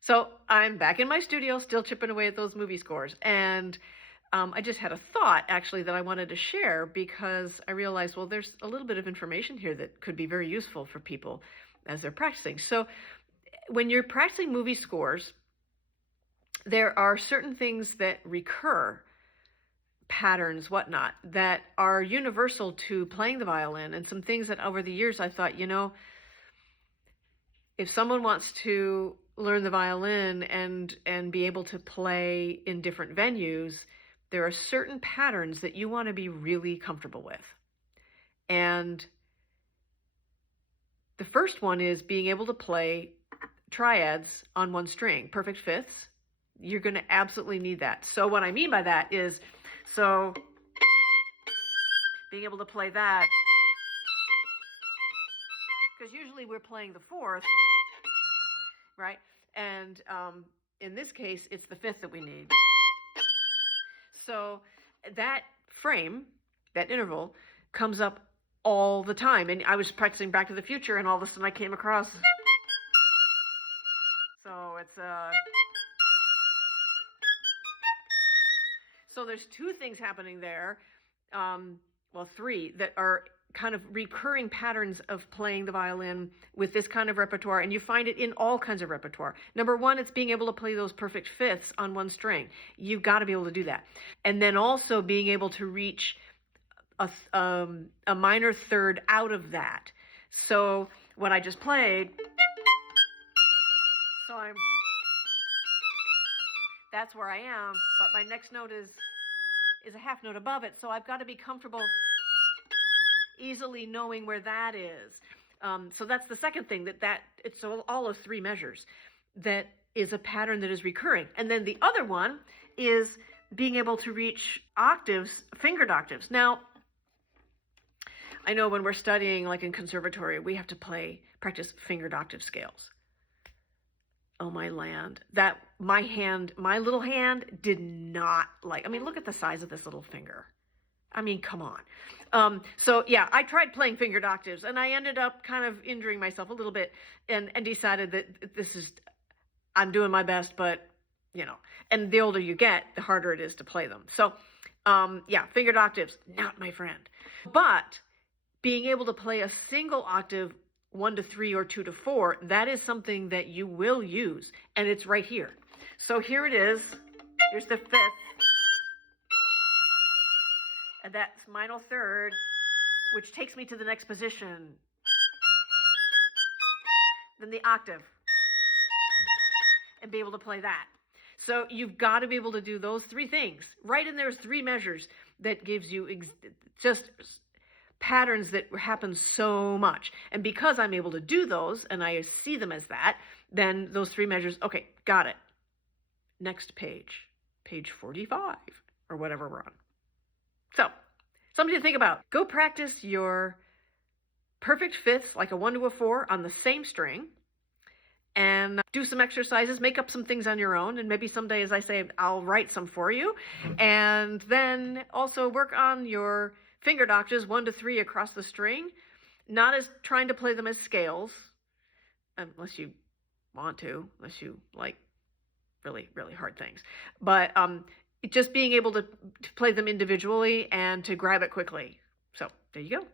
So I'm back in my studio, still chipping away at those movie scores. And I just had a thought actually that I wanted to share because I realized, well, there's a little bit of information here that could be very useful for people as they're practicing. So when you're practicing movie scores, there are certain things that recur, patterns, whatnot, that are universal to playing the violin, and some things that over the years I thought, if someone wants to learn the violin and be able to play in different venues, there are certain patterns that you want to be really comfortable with. And the first one is being able to play triads on one string, perfect fifths. You're going to absolutely need that. So what I mean by that is, so being able to play that, because usually we're playing the fourth, right? And in this case, it's the fifth that we need. So that frame, that interval, comes up all the time. And I was practicing Back to the Future, and all of a sudden I came across. So it's so there's two things happening there, well, three, that are kind of recurring patterns of playing the violin with this kind of repertoire, and you find it in all kinds of repertoire. Number one, it's being able to play those perfect fifths on one string. You've got to be able to do that. And then also being able to reach a minor third out of that. So what I just played, so that's where I am, but my next note is a half note above it, so I've got to be comfortable easily knowing where that is. So that's the second thing, that it's all of three measures that is a pattern that is recurring. And then the other one is being able to reach octaves, fingered octaves. Now, I know when we're studying, like in conservatory, we have to practice fingered octave scales. Oh my land, that my little hand did not like. I mean, look at the size of this little finger. I mean, come on. So yeah, I tried playing fingered octaves, and I ended up kind of injuring myself a little bit, and decided that I'm doing my best, but and the older you get, the harder it is to play them. So yeah, fingered octaves, not my friend. But being able to play a single octave, 1 to 3 or 2 to 4, that is something that you will use, and it's right here. So here it is. Here's the fifth, and that's minor third, which takes me to the next position. Then the octave, and be able to play that. So you've got to be able to do those three things. Right in there's three measures that gives you just patterns that happen so much. And because I'm able to do those, and I see them as that, then those three measures, okay, got it. Next page 45, or whatever we're on. So, something to think about. Go practice your perfect fifths, like a 1 to a 4, on the same string, and do some exercises, make up some things on your own, and maybe someday, as I say, I'll write some for you. And then also work on your fingered octaves, 1 to 3 across the string, not as trying to play them as scales, unless you want to, unless you like really, really hard things. But just being able to play them individually and to grab it quickly. So there you go.